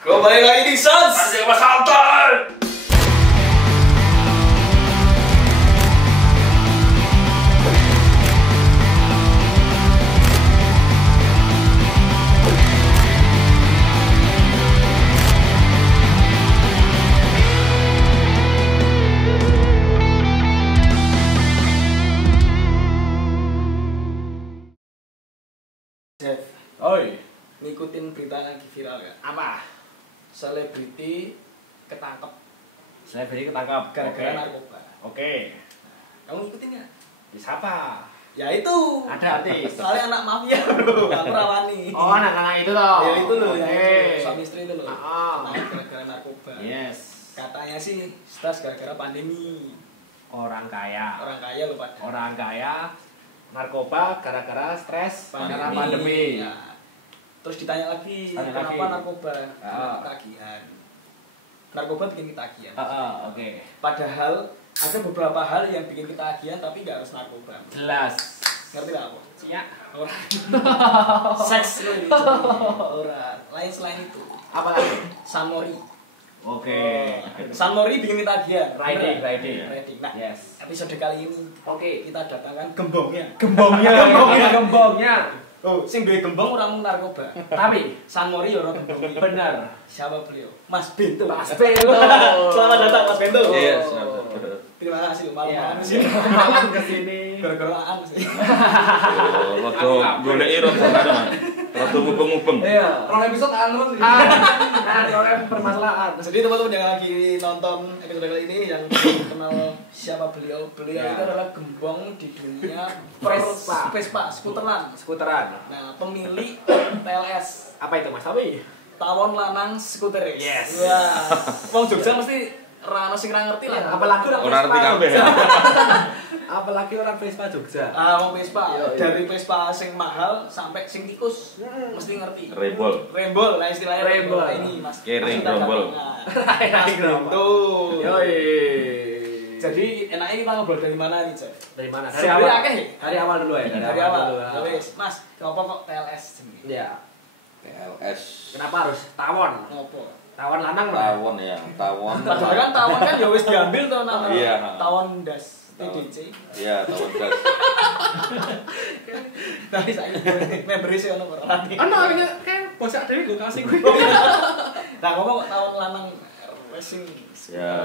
Kembali lagi di Sans. Masih Mas Alton. Jeff, Oi, ngikutin berita lagi viral ya? apa? Selebriti ketangkep Selebriti ketangkap gara-gara narkoba. Oke. Kamu ngikutin nggak? Di siapa? Ya itu. Ada artis. Soalnya anak mafia bro, aku rawani. Oh, anak-anak itu loh. Ya itu loh, Oke. yang itu, suami istri itu loh. Ah. Gara-gara narkoba. Yes. Katanya sih stres gara-gara pandemi. Orang kaya. Orang kaya loh pada. Orang kaya narkoba gara-gara stres karena pandemi. Ya. Terus ditanya lagi, Tanya kenapa lagi. narkoba? Ah. Ketagihan. Narkoba bikin ketagihan. Oke. Padahal ada beberapa hal yang bikin ketagihan tapi nggak harus narkoba. Jelas. Ngerti nggak apa? Siap. Orang. Seks loh ini. Orang. Lain selain itu. Apa lagi? Sunmori. Oke. Sunmori bikin ketagihan. Riding. Riding. Nah, Yes. episode kali ini Oke. kita datangkan gembongnya. Gembongnya. Oh, sing duwe gembong ora mung narkoba. Tapi Sunmori ora gembong. benar. Siapa beliau? Mas Bento. Mas Bento. Selamat datang Mas Bento. Iya, Oh. selamat. Terima kasih malam-malam Iya. sih. Malam kesini. Gara-gara aan sih. Rada goleki rada karo. Rada mubeng-mubeng. Iya. Rong episode terus gitu. Ada permasalahan. Jadi teman-teman yang lagi nonton episode kali ini yang kenal siapa beliau Ya. itu adalah gembong di dunia Vespa. skuteran. Skuteran. Nah, pemilik TLS, Apa itu Mas Tommy? tawon lanang skuter. Yes. Wah, wong Jogja mesti ra sing ra ngerti lah. Apalagi orang Ora ngerti kabeh. Apalagi orang Vespa Jogja. Wong Vespa, Iya. dari Vespa sing mahal sampai sing tikus mesti ngerti. Rembol. Rembol, lah istilahnya Rembol. ini Mas. Kering Mas, kita rembol. datang. Mas Bento. Yoi. Jadi enaknya kita ngobrol dari mana nih, Jeff? Dari mana? Dari akeh. Dari awal dulu ya. Dari awal. dulu. Ya wis, Mas, kenapa kok TLS jenenge? Iya. PLS. Kenapa harus tawon? Ngopo? Tawon lanang loh. Tawon ya, tawon. Padahal kan tawon kan ya wis diambil tuh nama. Iya. Tawon das TDC. Iya, tawon gas. Tapi saya memberi sih ono ora. Ana kayak bocah dhewe gue kasih gue. Nah, ngomong kok tawon lanang racing. Ya,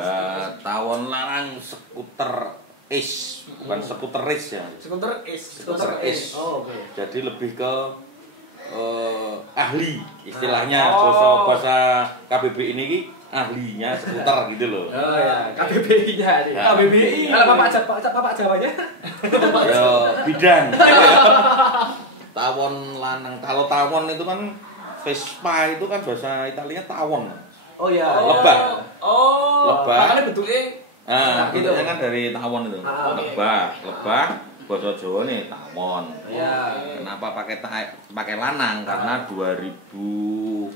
tawon larang skuter is, bukan skuter race ya. Skuter is. Skuter is. Oh, oke. Jadi lebih ke ahli istilahnya, Oh. bahasa KBBI ini ki ahlinya skuter gitu loh. Oh ya, KBBI-nya nih. Ya. KBBI. Kalau Bapak Jawanya? Ya, bidang. Tawon lanang. Kalau tawon itu kan Vespa itu kan bahasa Italianya tawon. Oh ya. Lebah. Oh. Lebah. Makanya bentuknya Nah, Gitu. bentuknya kan dari tawon itu. Ah, oke. Lebah, bahasa Jawa nih tawon. Ya. Kenapa pakai lanang? Karena 2008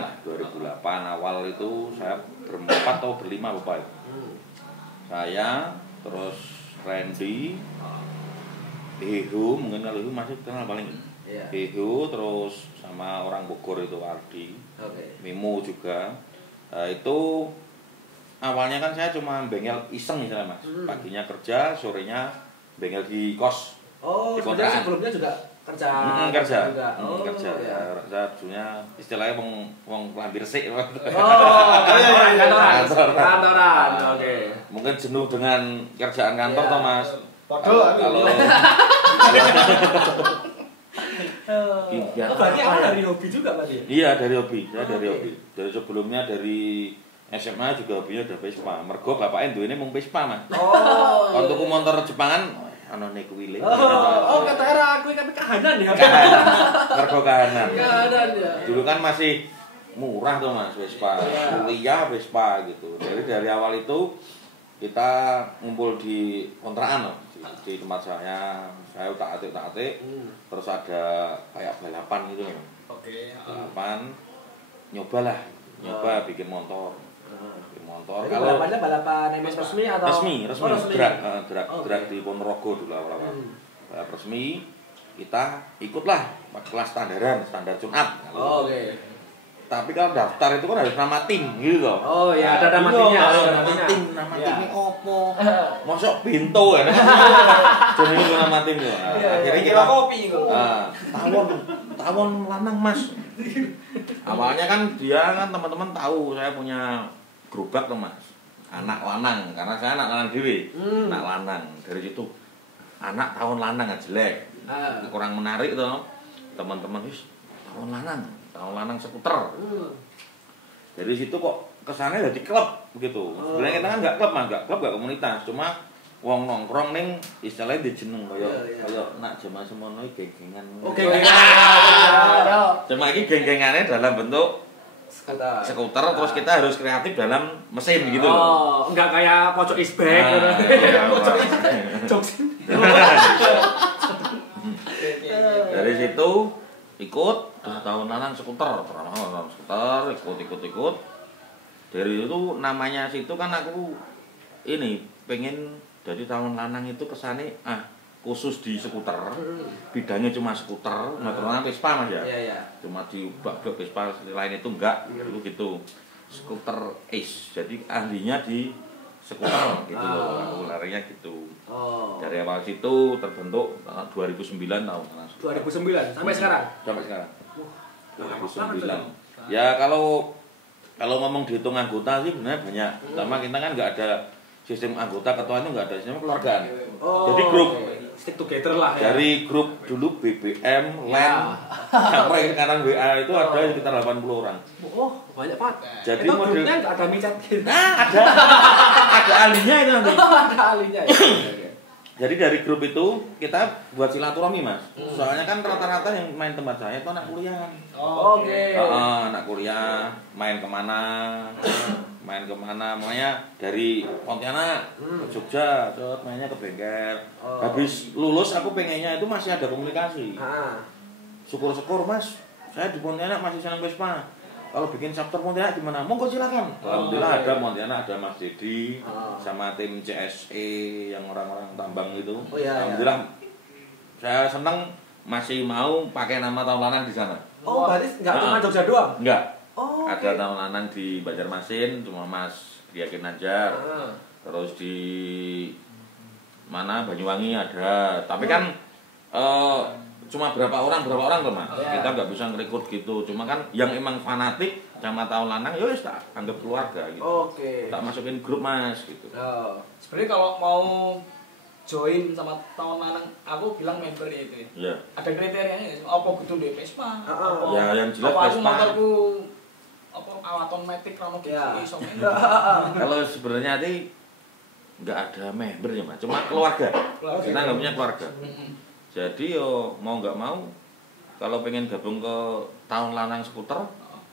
lah, 2008 awal itu saya berempat atau berlima lupa itu. Saya, terus Randy, Hehu, mungkin kalau Hehu masih kenal paling. Iya. Hehu, terus sama orang Bogor itu Ardi, Oke. Mimo juga. Nah, itu awalnya kan saya cuma bengkel iseng misalnya Mas. Paginya kerja, sorenya bengkel di kos. Oh, Di sebenarnya kontrakan. sebelumnya juga kerja. Kerja. Juga. Oh, Kerja. ya. Saya dulunya istilahnya wong lampir sik. Oh, kantoran. Kantoran. Kantoran. Oke. Mungkin jenuh dengan kerjaan kantor Iya. toh Mas. Podo Kalau Oh, berarti awal dari hobi juga berarti. iya dari hobi, saya dari Oke. hobi. Dari sebelumnya dari SMA juga hobinya udah Vespa. Mergo bapaknya duwene mung Vespa, Mas. Oh. Kalau tuku motor Jepangan ana niku wile. Oh, kata era aku kan kahanan ya. Mergo kahanan. Kahanan ya. Dulu kan masih murah tuh Mas Vespa. Iya. Kuliah Vespa gitu. Jadi dari awal itu kita ngumpul di kontrakan loh, di tempat saya utak-atik terus ada kayak balapan gitu loh. Oke. Balapan nyoba bikin motor. Jadi Kalau balapan emang resmi atau resmi Oh, resmi. drag di Ponorogo dulu awal-awal. Balap resmi kita ikutlah kelas standar tune up. Oh, oke. tapi kalau daftar itu kan harus nama tim gitu loh. Oh ya, ada nama timnya. Nama timnya opo. Mosok Binto kan. Jadi itu nama tim yo. Akhirnya kita kopi kok. tawon lanang Mas. Awalnya kan dia kan teman-teman tahu saya punya gerobak tuh Mas. Anak lanang karena saya anak lanang dewe. Anak lanang. Dari situ anak tawon lanang gak jelek. Kurang menarik tuh. Teman-teman wis tawon lanang skuter. Dari situ kok kesannya jadi klub begitu. Sebenarnya kita kan nggak klub Mas, nggak komunitas, cuma wong nongkrong ning istilahnya di jeneng kaya nak jaman semono iki geng-gengan. Oke. Cuma iki geng-gengannya dalam bentuk skuter terus kita harus kreatif dalam mesin gitu. Oh, enggak kayak pojok isbek gitu. Dari situ ikut 2 tahun lanang skuter, ikut. Dari itu namanya situ kan aku ini pengen jadi tahun lanang itu kesane khusus di skuter. Bidangnya cuma skuter, motornya Vespa Mas ya. Iya. Cuma di bak Vespa lain itu enggak, dulu gitu. Skuter Ace. Jadi ahlinya di skuter gitu loh. Aku larinya gitu. Dari awal situ terbentuk 2009 tahun. 2009 sampai sekarang. 2009. Ya kalau ngomong dihitung anggota sih benar banyak. Pertama kita kan nggak ada sistem anggota, ketua itu nggak ada, sistem keluargaan. Jadi grup stick together lah ya. dari grup dulu BBM, LAN, sampai sekarang WA itu ada sekitar 80 orang. Oh, banyak banget. Jadi itu model grupnya nggak ada micet gitu. ada ahlinya itu nanti. Ada ahlinya ya. Jadi dari grup itu kita buat silaturahmi Mas. Soalnya kan rata-rata yang main tempat saya itu anak kuliah. Oke. Anak kuliah main kemana, makanya dari Pontianak ke Jogja, terus mainnya ke bengkel. Habis lulus aku pengennya itu masih ada komunikasi. Syukur-syukur Mas, saya di Pontianak masih senang Vespa. Kalau bikin chapter Pontianak gimana? Monggo silakan. Alhamdulillah ada Pontianak, ada Mas Dedi sama tim CSE yang orang-orang tambang itu. Alhamdulillah saya senang masih mau pakai nama tahun lanang di sana. Oh, berarti nggak cuma Jogja doang? Enggak. Oh, ada tahun lanang di Banjarmasin cuma Mas Yakin Najar. Terus di mana Banyuwangi ada. Tapi kan cuma berapa orang tuh Mas. Kita nggak bisa ngerekrut gitu. Cuma kan yang emang fanatik sama tahun lanang ya wis tak anggap keluarga gitu. Oke. Tak masukin grup Mas gitu. Sebenarnya kalau mau join sama tahun lanang, aku bilang member itu ya. Iya. Ada kriterianya apa kudu duwe Vespa? Ya yang jelas apa aku Vespa. motorku apa Awaton Matic Rano gitu iso main. Kalau sebenarnya sih nggak ada member ya Mas. Cuma keluarga. Kita nggak punya keluarga. Jadi yo mau nggak mau kalau pengen gabung ke tahun lanang skuter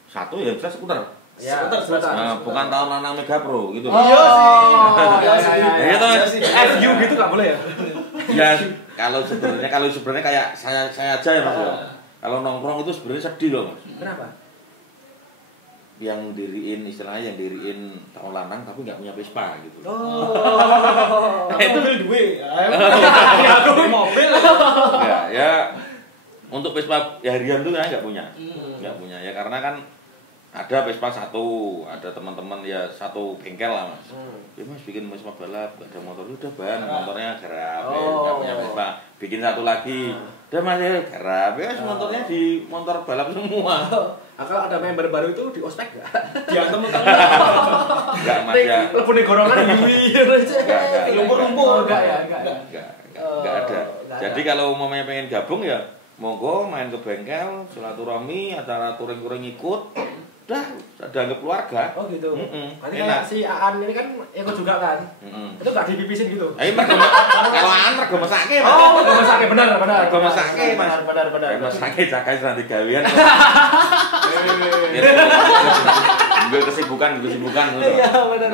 satu ya bisa skuter. Ya, Nah, bukan tahun lanang Mega Pro gitu. Iya sih. FU gitu nggak boleh ya? Ya kalau sebenarnya kayak saya aja ya Mas. Kalau nongkrong itu sebenarnya sedih loh Mas. Kenapa? Yang diriin tahun lanang tapi nggak punya Vespa gitu. Itu mobil duwe. Aku mobil. Ya untuk Vespa ya harian tuh saya nggak punya ya karena kan ada Vespa satu, ada teman-teman ya satu bengkel lah Mas. Ya Mas bikin Vespa balap, gak ada motor udah ban, motornya garap, nggak punya Vespa, bikin satu lagi, udah Mas ya garap, ya motornya di motor balap semua. Kalau ada member baru itu di ospek nggak? Diantem Enggak Mas ya. Lebih gorongan lumpur-lumpur. Enggak ada. Jadi kalau umpamanya pengen gabung ya monggo main ke bengkel, silaturahmi, acara touring-touring ikut. Udah anggap keluarga. Oh gitu. Nanti Enak. kayak si Aan ini kan ikut juga kan? Itu nggak dipipisin gitu? Kalau Aan rego mesake Mas. Oh, rego mesake benar. Rego mesake Mas. Benar. Rego mesake jakai nanti gawean. Gue kesibukan gitu. Iya, benar.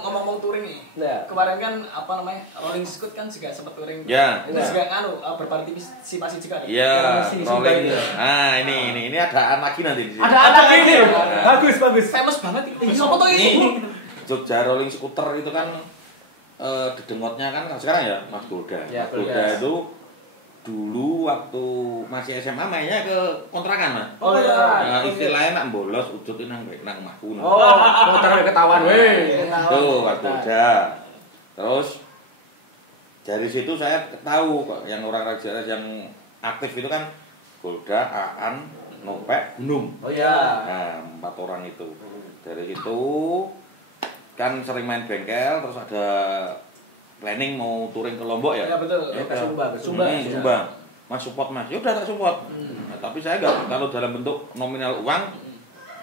Ngomong touring nih. Kemarin kan apa namanya? Rolling Scoot kan juga sempat touring. Ya. Itu juga berpartisipasi juga nih. Iya, rolling. Ah, ini ada lagi nanti di sini. Ada lagi. Bagus. Famous banget ini. Siapa tuh ini? Jogja Rolling Scooter itu kan dedengotnya kan sekarang ya Mas Golda. Ya, Mas Golda itu dulu waktu masih SMA mainnya ke kontrakan Mas. Oh iya. Nah, istilahnya nak bolos ujut nang omahku. Oh, motor ketahuan weh. Tuh waktu udah. Terus dari situ saya tahu kok yang orang Raja yang aktif itu kan Golda, Aan, Nopek, Gunung. Oh iya. Nah, 4 orang itu. Dari situ kan sering main bengkel, terus ada planning mau touring ke Lombok ya. Iya betul. Ya, Ke Sumba. Sumba. Mas support Mas. Ya udah tak support. Nah, tapi saya enggak kalau dalam bentuk nominal uang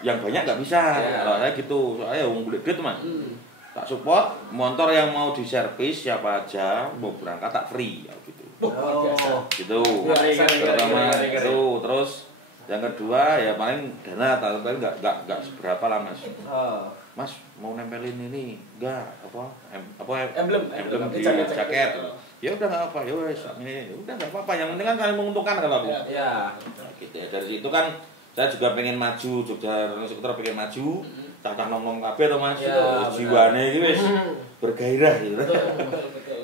yang banyak nggak bisa. Kalau saya gitu, soalnya wong kulit duit Mas. Tak support, motor yang mau diservis siapa aja mau berangkat tak free ya gitu. Gitu. Pertama itu, terus yang kedua ya paling dana, tapi enggak seberapa lah Mas. Mas mau nempelin ini enggak emblem di jaket. Ya udah enggak apa, ya wes ini udah enggak apa-apa, yang penting kan kalian menguntungkan kalau aku. Iya. Nah, gitu ya. Dari situ kan saya juga pengen maju, Jogja Skuter pengen maju. Cacah ngomong kabeh to Mas. Jiwane iki wis bergairah gitu. Betul.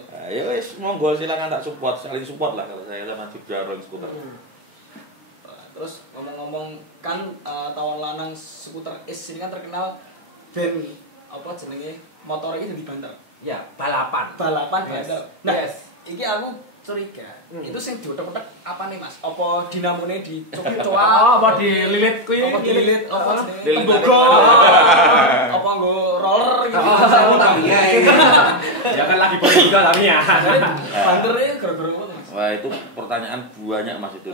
Nah, ya wes monggo silakan tak support, saling support lah kalau saya sama Jogja Skuter. Terus ngomong-ngomong kan tahun lanang skuter is ini kan terkenal band apa jenenge motor ini jadi banter. Ya, balapan. Banter. Nah, Yes. iki aku curiga. Itu sing diutek-utek apa nih Mas? Apa dinamone dicocok-cocok? Apa dililit kuwi? Apa dililit? Apa Dililit. tembogo? Apa nggo roller gitu? Aku Tamiya ini. Ya kan lagi bola tapi ya. Banternya gara-gara apa Mas? Wah itu pertanyaan banyak Mas itu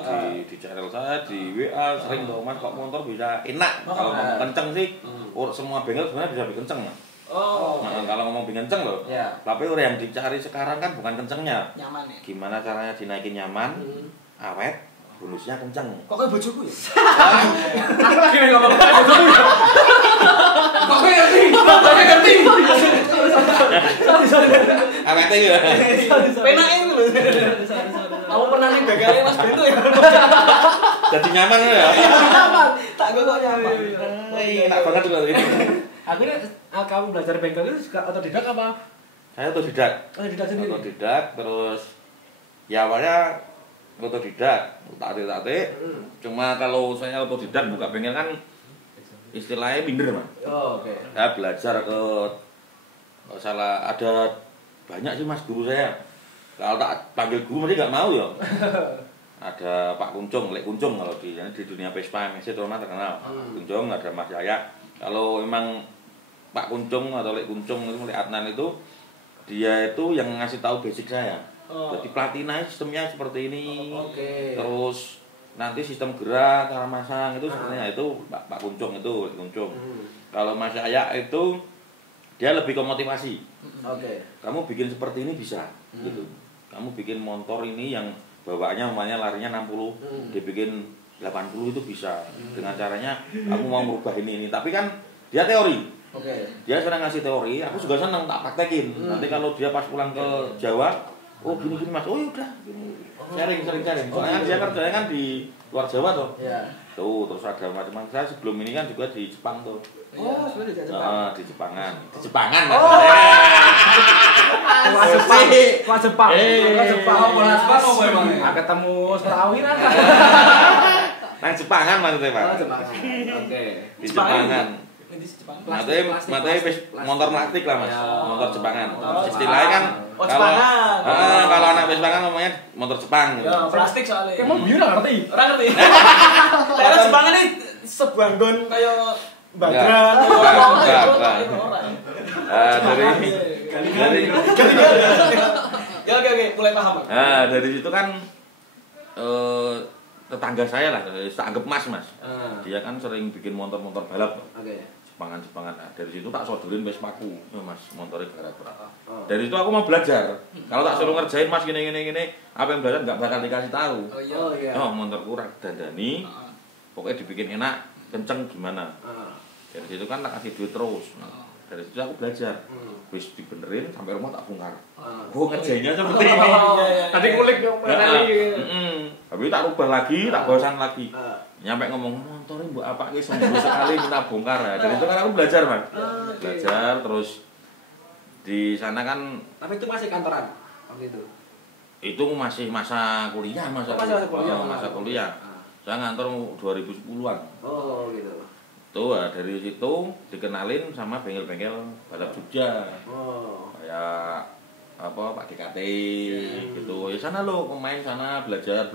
di channel saya, di WA sering dong Mas kok motor bisa enak. Kalau ngomong kenceng sih, semua bengkel sebenarnya bisa lebih kenceng Mas. Nah, kalau ngomong lebih kenceng loh. Ya. Tapi orang yang dicari sekarang kan bukan kencengnya. Nyaman ya? Gimana caranya dinaikin nyaman, awet, bonusnya kenceng. Kok kayak bojoku ya? Aku lagi ngomong bojoku. Kok ngerti? Awetnya ya. Penain lho. Aku pernah nih begalnya Mas Brito ya. Jadi nyaman ya. Nyaman. Tak gue kok nyaman. Enak banget juga ini. Akhirnya kamu belajar bengkel itu juga otodidak apa? Saya otodidak. Otodidak sendiri. Otodidak terus ya awalnya otodidak, tak-atik. Cuma kalau saya otodidak buka bengkel kan istilahnya minder Mas. Oh, oke. Saya belajar ke ada banyak sih Mas guru saya. Kalau tak panggil guru mesti nggak mau ya. Ada Pak Kuncung, Lek Kuncung kalau di dunia Vespa MSC terutama terkenal. Kuncung, ada Mas Yaya. Kalau memang Pak Kuncung atau Lek Kuncung itu Lek Adnan itu dia itu yang ngasih tahu basic saya. Jadi platina sistemnya seperti ini. Terus nanti sistem gerak, cara masang itu sebenarnya itu Pak Kuncung itu Lek Kuncung. Kalau Mas Yaya itu dia lebih ke motivasi. Kamu bikin seperti ini bisa gitu. Kamu bikin motor ini yang bawaannya umpamanya larinya 60, dia bikin 80 itu bisa. Dengan caranya kamu mau merubah ini. Tapi kan dia teori. Dia senang ngasih teori, aku juga senang tak praktekin. Nanti kalau dia pas pulang ke Jawa, oh gini Mas, oh yaudah sharing. Soalnya dia kerjanya kan di luar Jawa tuh. Tuh, terus ada macam-macam. Saya sebelum ini kan juga di Jepang tuh. Sebenarnya di Jepang. Di Jepangan. Di Jepangan. Kelas Jepang. Bola Jepang apa emang? Ketemu Surawiran. Nang Jepangan maksudnya Pak. Jepang. Oke. Di Jepangan. Matanya motor plastik lah Mas. Ya. Motor Jepangan. Istilahnya kan Jepangan. kalau anak Vespa kan ngomongnya motor Jepang gitu. Ya, plastik soalnya. Emang biar ngerti. Orang ngerti. Karena Jepang ini sebuah gon kayak Badran. Dari Oke, mulai paham. Nah, dari situ kan tetangga saya lah, tak anggap Mas. Dia kan sering bikin motor-motor balap. Jepangan. Nah, dari situ tak sodorin Vespaku. Mas, motornya gara-gara. Dari situ aku mau belajar. Kalau tak suruh ngerjain Mas gini, apa yang belajar nggak bakal dikasih tahu. Oh iya. Oh, motorku rak dandani. Pokoknya dibikin enak, kenceng gimana. Dari situ kan tak kasih duit terus. Dari situ aku belajar. Wis dibenerin sampai rumah tak bongkar. Ngerjainnya seperti ini. Tadi kulik dong. Tapi tak rubah lagi, tak bosan lagi. Nyampe ngomong motornya buat apa ki seminggu sekali minta bongkar ya. Dari itu kan aku belajar Mas. Belajar terus di sana kan. Tapi itu masih kantoran waktu itu. Itu masih masa kuliah, Masa kuliah. masa kuliah. Saya ngantor 2010-an. Oh, gitu. Tuh, dari situ dikenalin sama bengkel-bengkel balap Jogja. Oh. Kayak apa Pak DKT gitu. Ya sana lo main sana belajar.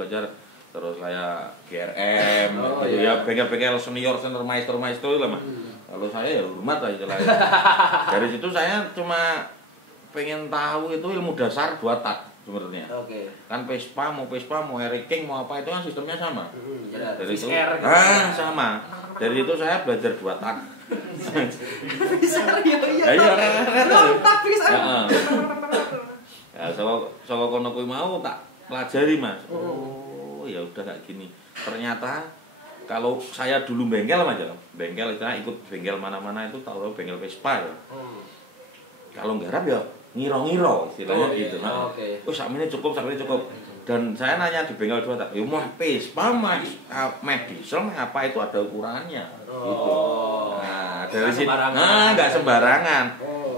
Terus kayak GRM gitu. Ya bengkel-bengkel senior maestro lah mah. Kalau saya ya hormat lah istilahnya. Dari situ saya cuma pengen tahu itu ilmu dasar 2 tak sebenarnya. Oke. Kan Vespa mau Air King mau apa itu kan sistemnya sama. Benar. Dari itu Share, gitu. sama. Dari itu saya belajar 2 tak. Bisa iya. Ayo Tak bisa. Heeh. Ya saka kono kuwi mau tak pelajari, Mas. Oh, ya udah kayak gini. Ternyata kalau saya dulu bengkel aja, bengkel itu ikut bengkel mana-mana itu tahu bengkel Vespa ya. Kalau nggarap ya ngiro-ngiro istilahnya gitu. Nah, oh sakmene cukup. Dan saya nanya di bengkel 2 tak, "Ya mau Vespa Mas, diesel apa itu ada ukurannya?" Gitu. Nah, dari situ enggak sembarangan.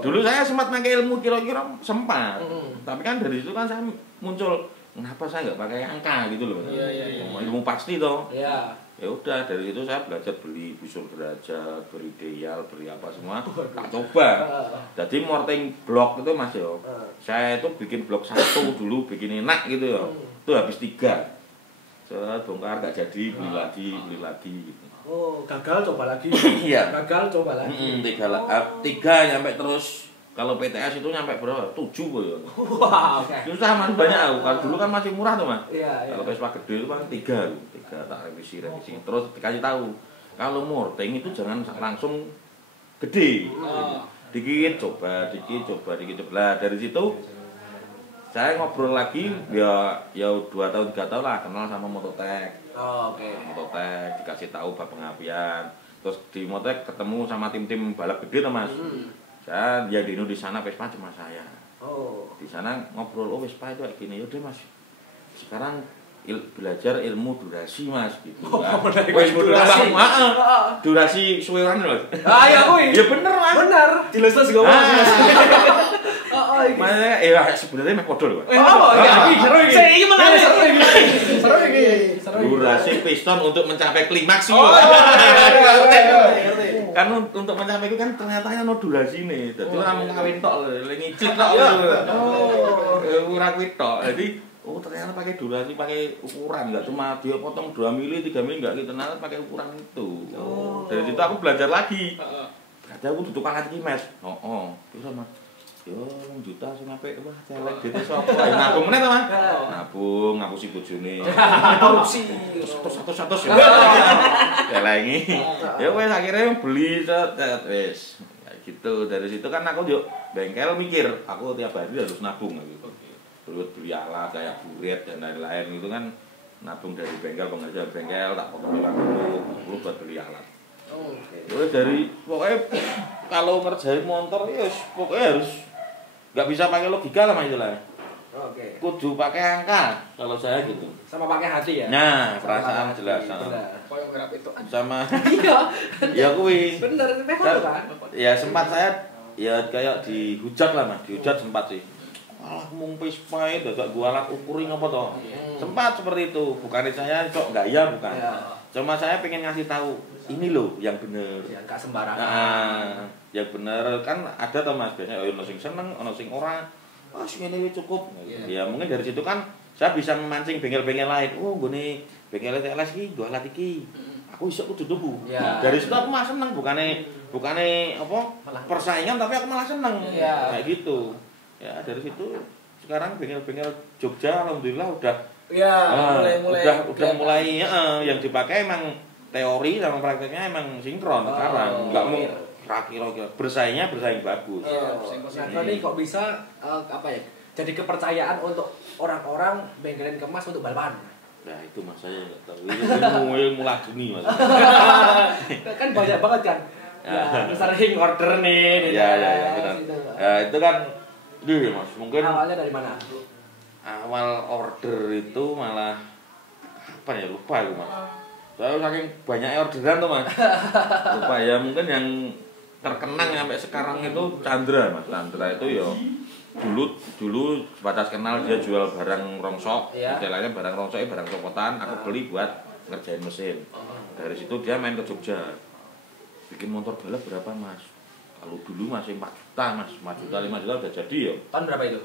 Dulu saya sempat pakai ilmu kira-kira sempat. Tapi kan dari situ kan saya muncul kenapa saya nggak pakai angka gitu loh. Iya. Ilmu pasti toh. Iya. Ya udah dari situ saya belajar beli busur derajat, beli ideal, beli apa semua, tak coba. Jadi morting blok itu Mas yo. Saya itu bikin blok 1 dulu, bikin enak gitu ya. Itu habis 3. Saya bongkar gak jadi, beli lagi gitu. Oh, gagal coba lagi. Iya. Gagal coba lagi. 3 nyampe terus. Kalau PTS itu nyampe berapa? 7 ya. Wow. Susah Mas, banyak aku. Kalau dulu kan masih murah tuh Mas. Iya. Kalau Vespa gede itu kan 3 tak revisi. Terus dikasih tahu kalau morting itu jangan langsung gede. Dikit coba. Lah dari situ saya ngobrol lagi ya 2 tahun 3 tahun lah kenal sama Mototek. Oke. Mototek dikasih tahu bab pengapian. Terus di Mototek ketemu sama tim-tim balap gede tuh Mas. Saya ya di sana Vespa cuma saya. Oh. Di sana ngobrol, oh Vespa itu kayak gini. Yaudah Mas, sekarang belajar ilmu durasi Mas gitu. Wes durasi. Durasi suweran Mas. Iya kuwi. Ya bener Mas. Bener. Jelasnya juga Mas. Makanya sebenarnya meh podo lho. Oh, seru iki. Iki menarik. Seru iki. Durasi piston untuk mencapai klimaks Oh, kan untuk mencapai itu kan ternyata ono durasi nih. Dadi ora mung kawin tok lho, ngicit tok. Ora kuwi tok. Jadi ternyata pakai durasi, pakai ukuran, enggak cuma dia potong 2 mili, 3 mili enggak gitu, ternyata pakai ukuran itu. Dari situ aku belajar lagi. Berarti aku tukang lagi Mas. Bisa Mas. Yo 1 juta sing apik wah celek gitu sapa. Nabung meneh to Mas. Nabung ngapusi bojone. Korupsi. Terus ya. Celengi. Ya wes akhirnya beli wes. Kayak gitu. Dari situ kan aku yuk bengkel mikir, aku tiap hari harus nabung gitu. Terus beli alat kayak buret dan lain-lain itu kan nabung dari bengkel, pengajar bengkel tak potong dulu buat beli alat. Terus dari pokoknya kalau ngerjain motor ya pokoknya harus nggak bisa pakai logika lah Mas istilahnya. Oke. Kudu pakai angka kalau saya gitu. Sama pakai hati ya. Nah, perasaan jelas. Koyo ngerap itu. Sama Iya. ya kuwi. Bener, memang kan. Ya sempat saya ya kayak dihujat lah Mas, dihujat sempat sih. Alah mung Vespa itu gak gua alat ukurin apa toh. Sempat seperti itu. Bukannya saya sok gaya bukan. Cuma saya pengen ngasih tahu ini loh yang bener. Ya enggak sembarangan. Nah, yang bener kan ada toh Mas, biasanya ono sing seneng, ono sing ora. Sing ngene cukup. Ya mungkin dari situ kan saya bisa memancing bengkel-bengkel lain. Oh, gone bengkel TLS iki nggo alat iki. Aku iso kudu tuku. Dari situ aku malah seneng, bukannya apa persaingan tapi aku malah seneng. Kayak gitu. Ya dari situ sekarang bengkel-bengkel Jogja alhamdulillah udah udah mulai yang dipakai emang teori sama prakteknya emang sinkron sekarang. Enggak mau kira-kira bersaing bagus. Nah, ini kok bisa apa ya? Jadi kepercayaan untuk orang-orang bengkelin kemas untuk balapan. Nah, itu Mas saya enggak tahu. Ilmu laduni Mas. Kan banyak banget kan. Ya, sering order nih. Ya, benar. Ya, itu kan Mas, mungkin awalnya dari mana? Awal order itu malah apa ya lupa aku Mas. Saya saking banyaknya orderan tuh Mas. Lupa ya mungkin yang terkenang sampai sekarang itu Chandra Mas. Chandra itu ya dulu sebatas kenal dia jual barang rongsok, Iya. istilahnya barang rongsok barang copotan, aku beli buat ngerjain mesin. Dari situ dia main ke Jogja, bikin motor balap berapa mas? Kalau dulu masih 4 juta mas, 4 juta 5 juta udah jadi ya. Tahun berapa itu?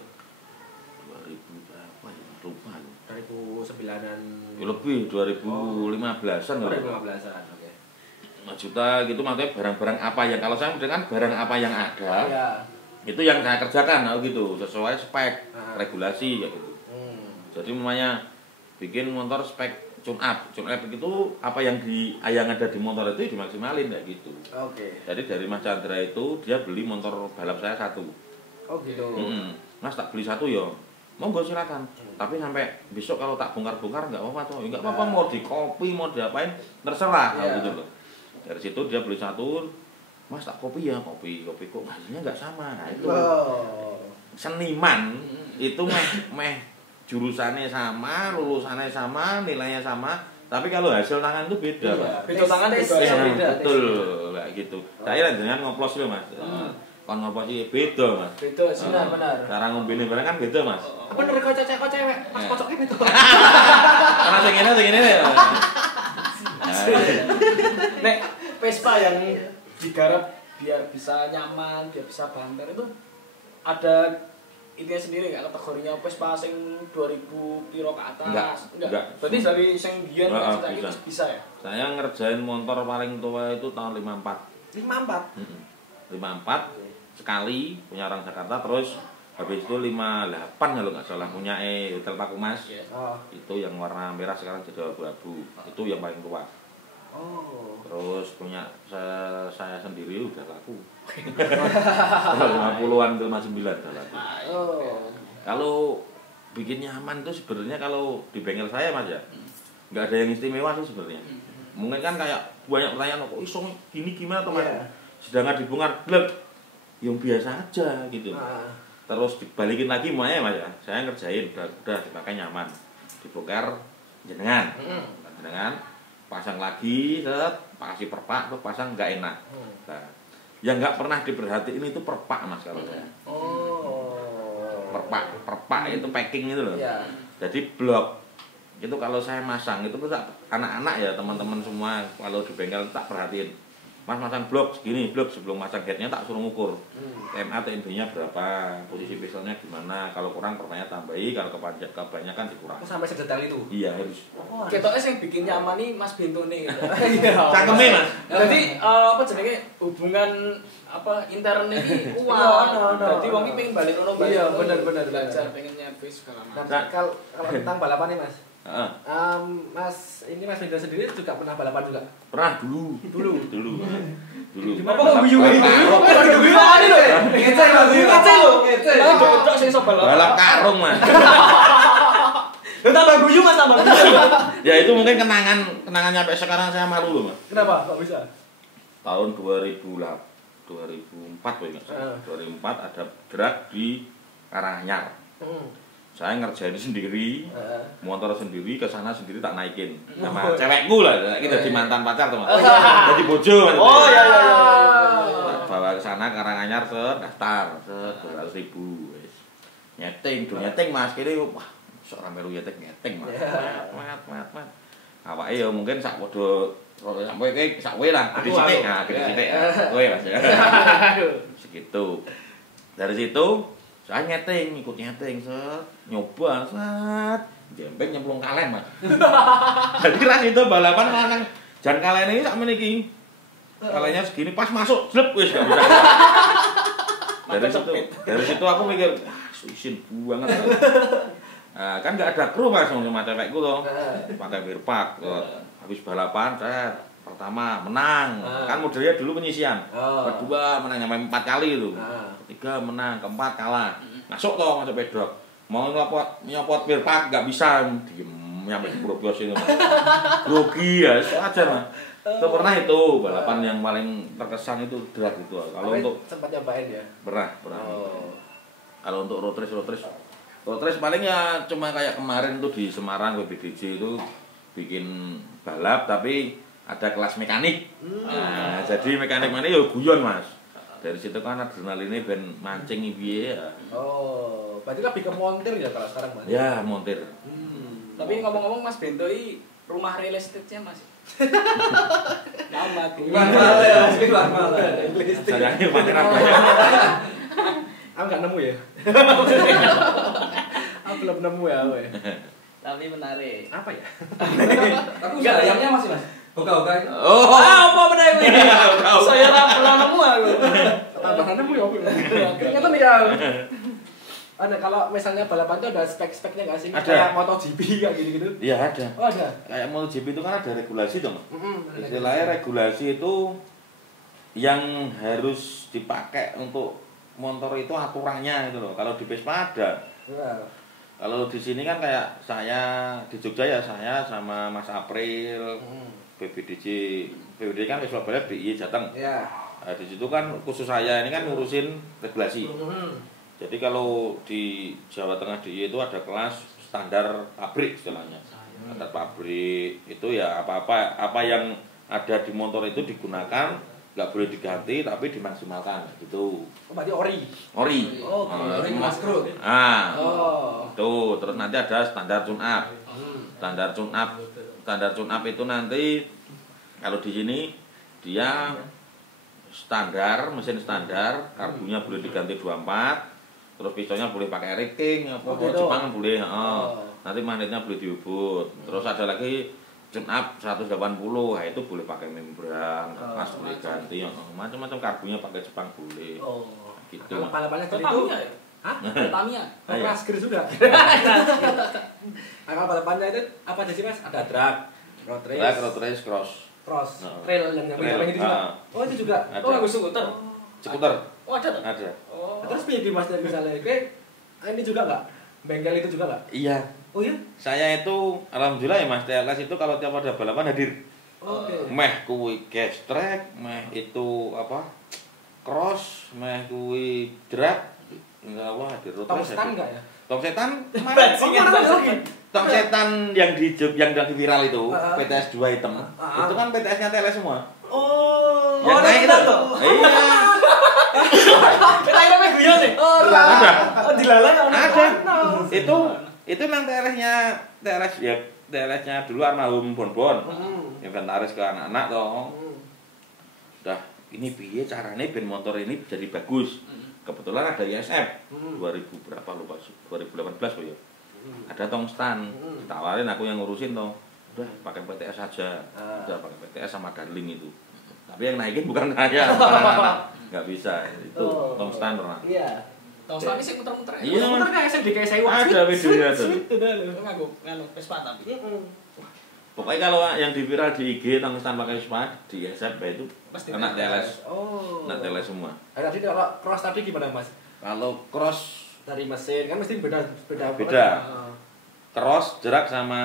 2000 berapa ya? Lupa. 2009-an. Ya lebih 2015-an Oh, kalau 2015-an, oke. 5 juta gitu makanya barang-barang apa yang kalau saya dengan barang apa yang ada Iya. itu yang saya kerjakan gitu sesuai spek regulasi kayak gitu. Jadi namanya bikin motor spek tune up itu apa yang ada di motor itu dimaksimalin kayak gitu. Oke. Jadi dari Mas Chandra itu dia beli motor balap saya 1. Oh gitu. Mas tak beli 1 ya. Monggo silakan. Tapi sampai besok kalau tak bongkar-bongkar enggak apa-apa toh. Enggak apa-apa mau dikopi mau diapain terserah gitu loh. Dari situ dia beli 1. Mas tak kopi ya, kopi kok hasilnya enggak sama. Nah, itu. Seniman itu meh jurusannya sama, lulusannya sama, nilainya sama, tapi kalau hasil tangan itu beda, Pak. Beda tangan beda Ya, beda. betul, kayak gitu. Saya dengan ngoplos lho, Mas. Kon ngoplos iki beda, Mas. Beda sinar benar. Cara ngombene barang kan beda, Mas. Bener kok cewek pas kocoknya itu. Karena sing ngene ya. Nek Vespa yang digarap biar bisa nyaman, biar bisa banter itu ada intinya sendiri nggak kategorinya Vespa sing 2000 piro ke atas? Enggak. Berarti dari sing biyen bisa ya? Saya ngerjain motor paling tua itu tahun 54. 54. 54 sekali punya orang Jakarta, terus habis itu 58 kalau nggak salah punya Hotel Pakumas. Itu yang warna merah sekarang jadi abu-abu. Itu yang paling tua. Terus punya saya sendiri udah laku. 50-an ke 59 udah laku. Kalau bikin nyaman itu sebenarnya kalau di bengkel saya Mas ya, nggak ada yang istimewa sih sebenarnya. Mungkin kan kayak banyak pertanyaan kok iso gini gimana teman. Sedangkan dibongkar blek yang biasa aja gitu. Terus dibalikin lagi semuanya Mas ya. Saya ngerjain udah dipakai nyaman. Dibongkar jenengan. Pasang lagi, kasih perpak, terus pasang nggak enak. Nah, yang nggak pernah diperhatiin itu perpak Mas kalau saya. Perpak itu packing itu loh. Jadi blok itu kalau saya masang itu anak-anak ya teman-teman semua kalau di bengkel tak perhatiin. Mas masang blok segini, blok sebelum masang headnya tak suruh ngukur TMA TNB-nya berapa, posisi pistonnya gimana, kalau kurang pertanyaan tambahi, kalau kebanyakan dikurangi. Sampai sedetail itu? Iya harus. Ketoknya yang bikin nyaman nih Mas Bentone gitu. Cangkeme Mas. Jadi apa jenenge hubungan apa intern ini kuat. Jadi wong iki pengen balik ono balik. Iya benar belajar pengen nyervis segala macam. Nah, kalau tentang balapan nih Mas. Heeh. Mas Bendra sendiri juga pernah balapan juga? Pernah dulu. Gimana kok guyu ini? Kok guyu ani lho. Ngece Mas. Ngece lho. Cocok sing iso Balap karung Mas. Lu tambah guyu Mas tambah guyu. Ya itu mungkin kenangan sampai sekarang saya malu loh Mas. Kenapa? Kok bisa? Tahun 2004 enggak salah. 2004 ada drag di Karanganyar. Saya ngerjain sendiri, motor sendiri, ke sana sendiri tak naikin sama cewekku lah, kita di mantan pacar teman. Jadi bojo. Oh iya. Bawa ke sana Karanganyar daftar 200.000 wis. Nyeting Mas, kene wah sok melu nyeting Mas. Mat. Awake ya mungkin sak padha sampe kowe sak we lah, gede sithik. Nah, gede sithik. Kowe Mas. Segitu. Dari situ saya ikut nyeting, nyoba, jempeng nyemplung kalen Mas. Jadi ras itu balapan lanang jan kalen ini sak meniki. Kalennya segini pas masuk, slep wis gak bisa. Dari situ aku mikir, wah, isin banget. Nah, kan gak ada kru Mas sama cewekku loh. Pakai birpak. Habis balapan saya pertama menang. Kan modelnya dulu penyisian. Kedua menang sampai 4 kali itu. Ketiga menang, keempat kalah. Masuk pedok. Mau nyopot birpak gak bisa, diem nyampe bros itu. Grogi ya, aja Mas. Itu pernah itu balapan yang paling terkesan itu drag itu. Kalau untuk sempat nyobain ya? Pernah. Kalau untuk road race paling ya cuma kayak kemarin tuh di Semarang WBDJ itu bikin balap tapi ada kelas mekanik. Nah, jadi mekanik mana ya guyon Mas. Dari situ kan adrenalinnya ben mancing piye ya. Oh, berarti lebih ke montir ya kalau sekarang Mas? Ya, montir. Tapi ngomong-ngomong Mas Bento ini rumah real estate-nya Mas. Nama Mahal ya, Mas, mahal. Sayangnya makin apa ya. Aku nggak nemu ya. Aku belum nemu ya, we. Tapi menarik. Apa ya? Tapi usaha ayamnya masih Mas. Hoka-hoka itu. Oh. Apa menarik ini? Saya ora pernah nemu aku. Tambahan nemu ya. Keringetan nih ya. Ada kalau misalnya balapan itu ada spek-speknya nggak sih? Ada. Kayak MotoGP kayak gitu-gitu. Iya ada. Oh ada. Kayak MotoGP itu kan ada regulasi dong. Ada Istilahnya regulasi itu yang harus dipakai untuk motor itu aturannya itu loh. Kalau di Vespa ada. Ya. Kalau di sini kan kayak saya di Jogja ya saya sama Mas April, BBDJ kan Vespa Balap BI Jateng. Ya. Nah, di situ kan khusus saya ini kan ngurusin regulasi. Jadi kalau di Jawa Tengah DIY itu ada kelas standar pabrik istilahnya. Standar pabrik itu ya apa yang ada di motor itu digunakan, nggak boleh diganti tapi dimaksimalkan gitu. Oh, berarti ori. Ori. Oh, Ini Mas Bro. Oh. Tuh, terus nanti ada standar tune up. Standar tune up itu nanti kalau di sini dia standar, mesin standar, karbunya boleh diganti 24. Terus pistonnya boleh pakai riking, apa Jepang boleh, nanti magnetnya boleh diubut. Terus ada lagi tune up 180, nah itu boleh pakai membran, kertas boleh ganti, macam-macam karbunya pakai Jepang boleh. Oh. Gitu. Kalau balapannya tadi itu, Tamiya ya? hah? Tamiya. Oh, Rasker juga. Kalau balapannya itu apa aja sih Mas? Ada drag, road race, Road race, cross. trail yang Trail. itu juga. Oh itu juga. Ada. Oh, nganggo skuter. Skuter. Oh, ada tuh? Ada. Oh. Terus piye Mas misalnya kayak ini juga enggak? Bengkel itu juga enggak? Iya. Oh iya? Saya itu alhamdulillah ya Mas, TLS itu kalau tiap ada balapan hadir. Oke. Meh kuwi gas track, meh itu apa? Cross, meh kuwi drag. Enggak apa hadir road race. Tongstan enggak ya? Tong setan kemarin. Tong setan yang di yang viral itu, PTS 2 hitam. Itu kan PTS-nya TLS semua. Oh. Yang naik itu. Iya. Kita ini guyon nih. Ada. Oh dilalang Ada. Itu memang TLS ya TLS-nya dulu almarhum Bonbon. Inventaris ke anak-anak toh. Udah ini piye caranya ben motor ini jadi bagus. Kebetulan ada ISF 2000 berapa lupa 2018 kok ya. Ada tongstan. Ditawarin aku yang ngurusin toh. Udah pakai PTS aja. Udah pakai PTS sama Darling itu. Tapi yang naikin bukan saya. Nggak bisa. Itu tongstan pernah. Iya. Tongstan ini sih muter-muter. Iya. Muter kayak SMDK saya Ada videonya tuh. Itu nganggo Vespa tapi. Pokoknya kalau yang di viral di IG tongstan pakai Vespa di SMP itu Pasti kena TLS. Oh. Kena TLS semua. Tadi kalau cross tadi gimana Mas? Kalau cross Dari mesin kan mesti beda. Beda. Cross jerak sama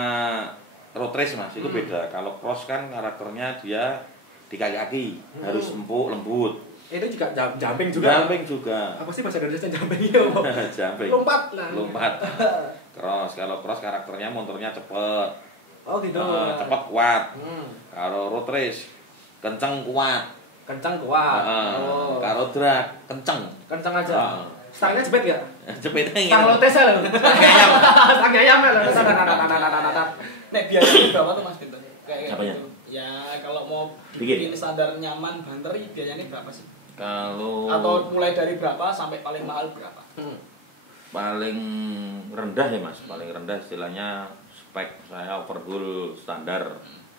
road race Mas itu beda. Kalau cross kan karakternya dia di kaki harus empuk lembut. Itu juga jumping juga. Jumping juga. Apa sih bahasa Indonesia jumping itu? Jumping. Lompat lah. Lompat. Cross kalau cross karakternya motornya cepet. Oh gitu. Cepet kuat. Kalau road race kenceng kuat. Kencang kuat. Oh. Kalau drag kenceng. Kencang aja. Stangnya jepit ya? Jepitnya Stang lotes loh. ayam. Stang ayam loh. Nek biayanya berapa tuh Mas Bento? Kayak Apanya? gitu. Ya kalau mau Bikin. bikin standar nyaman banter biayanya berapa sih? Kalau Atau mulai dari berapa sampai paling mahal berapa? paling rendah ya Mas, paling rendah istilahnya spek saya overhaul standar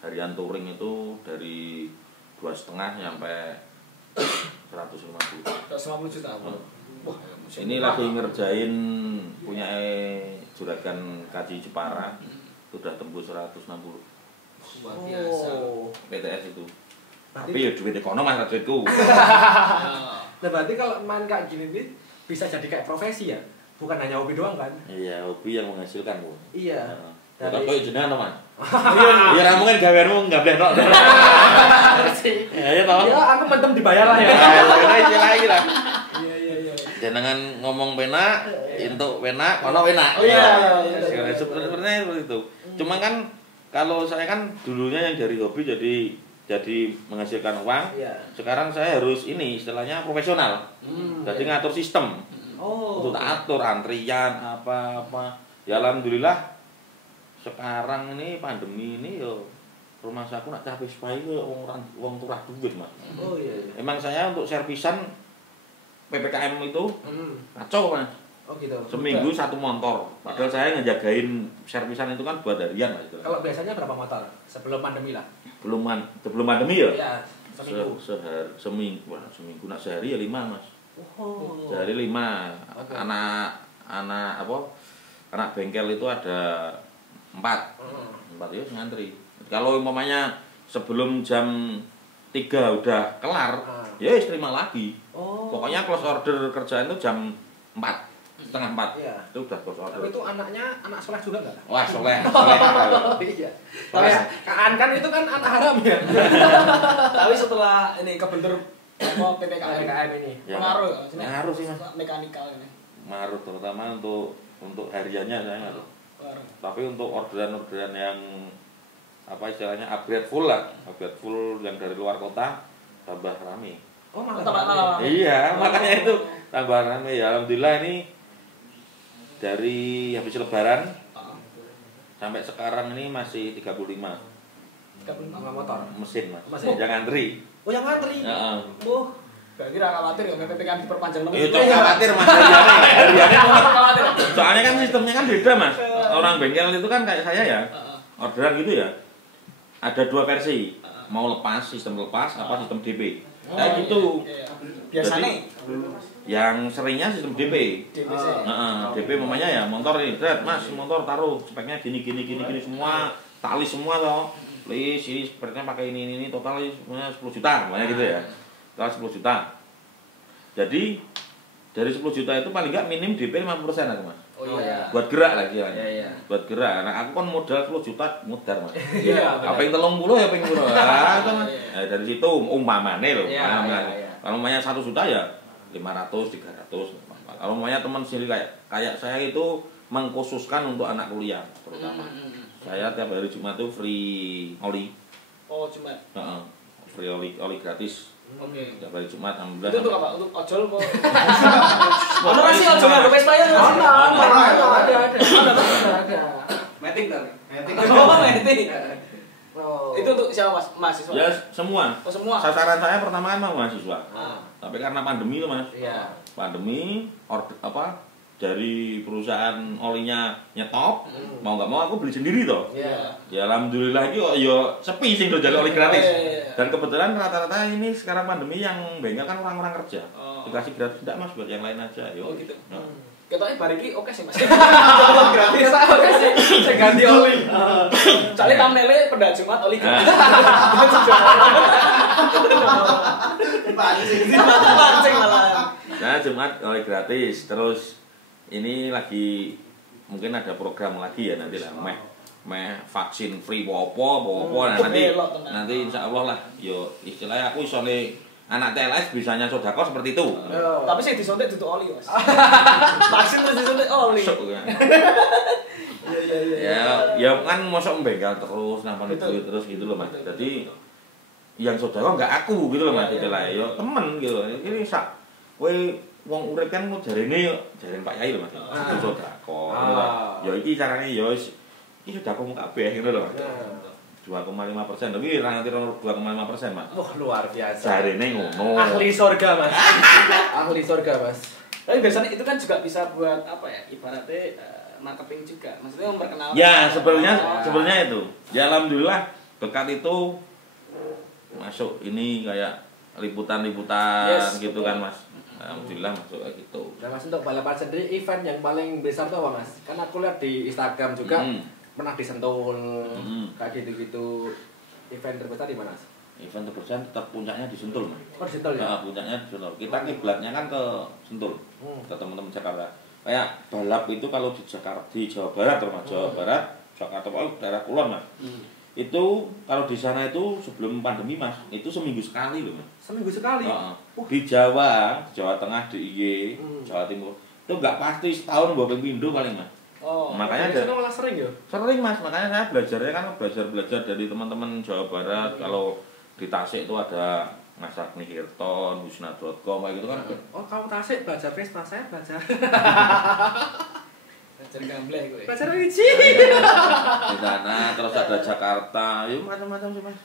harian touring itu dari 2,5 sampai 150. 150 juta. Wah, Ini lagi ngerjain punya juragan Kaji Jepara sudah tembus 160 luar biasa. PTS itu. Tapi ya duit ekonomi Mas duitku. Nah berarti kalau main kayak gini nih bisa jadi kayak profesi ya? Bukan hanya hobi doang kan? Iya, hobi yang menghasilkan Bu. Iya. Bukan kok jenengan to, Mas. Ya ra mungkin gaweanmu enggak blek tok. Ya toh. Ya aku mentem dibayar lah ya. Ya istilah iki lah. Iya. Jenengan ngomong penak, entuk penak, ono penak. Oh iya. Sebenarnya seperti itu. Cuma kan kalau saya kan dulunya yang dari hobi jadi jadi menghasilkan uang. Iya. Sekarang saya harus ini istilahnya profesional. Jadi iya. ngatur sistem. Oh. Untuk atur antrian apa-apa. Ya alhamdulillah sekarang ini pandemi ini yo rumah saku nak capek supaya wong turah duit, Mas. Oh iya. Emang saya untuk servisan PPKM itu kacau, Mas. Oh gitu. Seminggu satu motor. Padahal saya ngejagain servisan itu kan buat harian, Mas. Kalau biasanya berapa motor sebelum pandemi lah? Sebelum pandemi ya? Iya, seminggu. Seminggu, wah, seminggu nak sehari ya 5, Mas. Oh. Sehari 5. Oke. Anak bengkel itu ada 4. 4 ya ngantri. Kalau umpamanya sebelum jam 3 udah kelar, ya terima lagi. Oh. Pokoknya close order kerjaan itu jam 4. Setengah 4. Iya. Itu udah close order. Tapi itu anaknya anak soleh juga nggak? Wah, soleh. Iya. Tapi Kaan kan itu kan anak haram ya. Tapi setelah ini kebentur PPKM ini. Ya, pengaruh ngaruh sih, Mas. Mekanikal ini. Ngaruh terutama untuk hariannya saya ngaruh. Tapi untuk orderan-orderan yang apa istilahnya upgrade full lah, upgrade full yang dari luar kota tambah rame. Oh malah. Iya, makanya itu tambah rame ya. Alhamdulillah ini dari habis lebaran sampai sekarang ini masih 35 motor. mesin, Mas. Mesin. Yang ngantri. Oh yang ngantri. Heeh. Oh. Berarti ra khawatir ya PPKM diperpanjang lagi. Itu khawatir, Mas. Hariannya khawatir. Soalnya kan sistemnya kan beda, Mas. Orang bengkel itu kan kayak saya ya. Orderan gitu ya. Ada 2 versi. Mau lepas, sistem lepas, apa sistem DP. Kayak gitu. Biasanya Yang seringnya sistem DP. DPC. DP mamanya ya motor ini, Mas, motor taruh speknya gini semua, tali semua toh. Please, ini sepertinya pakai ini total 10 juta, namanya gitu ya. Total 10 juta. Jadi dari 10 juta itu paling enggak minim DP 50% aku, Mas. Oh iya. Buat gerak lagi ya. Iya. Buat gerak. Nah, aku kan modal 10 juta mudar, Mas. Iya. Apa yang 30 ya pengen puluh. Itu Mas. Dari situ umpamane loh. Iya. Kalau umpamanya 1 juta ya 500, 300. Kalau umpamanya teman sendiri kayak saya itu mengkhususkan untuk anak kuliah terutama. Saya tiap hari Jumat itu free oli. Oh, cuma. Heeh. Free oli gratis. Oke. Tiap hari Jumat alhamdulillah. Itu untuk apa? Untuk ojol kok. Ono masih ojol nggak Vespa ya? Ada. Meeting tadi. Oh, meeting. Oh. Itu untuk siapa, Mas? Mahasiswa. Ya semua. Oh, semua. Sasaran saya pertama kan mahasiswa. Ah. Tapi karena pandemi itu, Mas. Iya. Pandemi dari perusahaan olinya nyetop, mau nggak mau aku beli sendiri toh. Iya. Ya alhamdulillah itu yo sepi sih udah jadi oli gratis. Iya. Dan kebetulan rata-rata ini sekarang pandemi yang bengkel kan orang-orang kerja. Oh. Dikasih gratis enggak, Mas, buat yang lain aja. Yo. Oh, gitu. Nah. Ketoknya bariki oke sih, Mas. Gratis. Oke sih. Saya ganti oli. Soalnya thumbnailnya pada Jumat oli gratis. Pancing malah. Nah, Jumat oli gratis. Terus ini lagi mungkin ada program lagi ya nanti lah meh vaksin free popo nah, nanti insya Allah lah yo istilahnya aku isone anak TLS bisanya sodako seperti itu. Tapi sih disuntik duduk oli, Mas. Vaksin terus disuntik oli. Masuk kan. Ya kan mosok bengkel terus nampan duit terus gitu loh, Mas. Jadi yang sodako enggak aku gitu loh, Mas. Istilahnya yo temen gitu. Ini sak kowe wong urip kan jarene Pak Yai lho, Mas. Itu sodako. Ya iki carane yo iki sodako kabeh ngono lho, Mas. 2,5%, tapi nanti 2,5%, Mas. Wah, luar biasa. Jarene ngono. Ahli surga, Mas. Ahli surga, Mas. Tapi biasanya itu kan juga bisa buat apa ya? Ibaratnya marketing juga. Maksudnya memperkenalkan. Ya, sebenarnya itu. Ya alhamdulillah berkat itu masuk ini kayak liputan-liputan gitu kan, Mas. Alhamdulillah masuk kayak gitu. Nah, Mas, untuk balapan sendiri event yang paling besar tuh apa, Mas? Kan aku lihat di Instagram juga pernah di Sentul, kayak gitu-gitu. Event terbesar di mana, Mas? Event terbesar tetap puncaknya di Sentul, Mas. Oh, di Sentul ya? Nah, puncaknya di Sentul. Kita kiblatnya kan ke Sentul, ke teman-teman Jakarta. Kayak balap itu kalau di Jakarta, di Jawa Barat, termasuk Jawa Barat, Jakarta, daerah Kulon, Mas. Itu kalau di sana itu sebelum pandemi, Mas, itu seminggu sekali loh, Mas. Seminggu sekali? Di Jawa Tengah, DIY, Jawa Timur itu nggak pasti setahun bawa pindu paling, Mas. Makanya itu malah sering ya? Sering, Mas, makanya saya belajarnya kan belajar dari teman-teman Jawa Barat. Kalau Di Tasik itu ada Mas Agni Hirton, Wisna.com kayak gitu kan. Oh, kamu Tasik belajar Vespa, saya belajar. Belajar gambleh gue. Belajar Wiji. Di sana terus ada Jakarta, ya macam-macam sih Mas.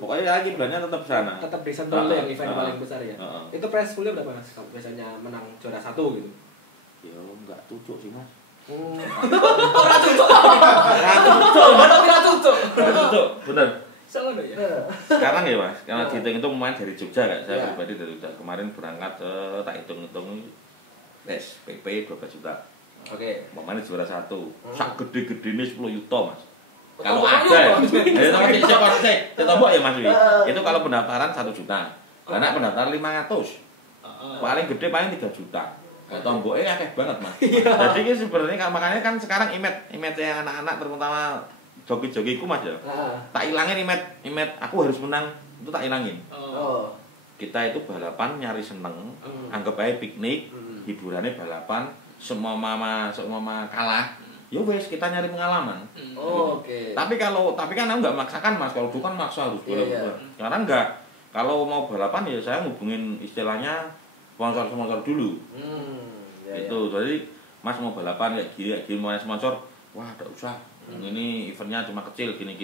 Pokoknya lagi brandnya tetap sana. Tetap di Sentul yang event paling besar ya. Itu prize poolnya berapa Mas? Kalau biasanya menang juara 1 gitu. Ya enggak tucuk sih Mas. Ora tutup. Ora tutup. Bener. Sama ya. Sekarang ya Mas, karena dihitung itu pemain dari Jogja kan, saya pribadi dari Jogja. Kemarin berangkat tak hitung-hitung tes PP 12 juta. Oke. Pemain juara 1. Sak gede-gedene 10 juta Mas. Kalau Oh, ada, iya. saya tambah ya Mas Wi. Itu kalau pendaftaran 1 juta. Karena pendaftaran 500. Paling gede paling 3 juta. Tomboknya akeh banget Mas. Jadi ini sebenarnya makanya kan sekarang imet yang anak-anak terutama joki-jokiku Mas ya. Tak ilangin imet aku harus menang, itu tak ilangin. Oh. Kita itu balapan nyari seneng, anggap aja piknik, hiburannya balapan, semua mama kalah. Ya wes kita nyari pengalaman. Oh, oke. Tapi kan aku nggak maksakan Mas, kalau dulu kan maksa harus bola. Sekarang enggak. Kalau mau balapan ya saya ngubungin istilahnya sponsor dulu. Itu jadi Mas mau balapan kayak gini mau sponsor, wah enggak usah. Ini eventnya cuma kecil gini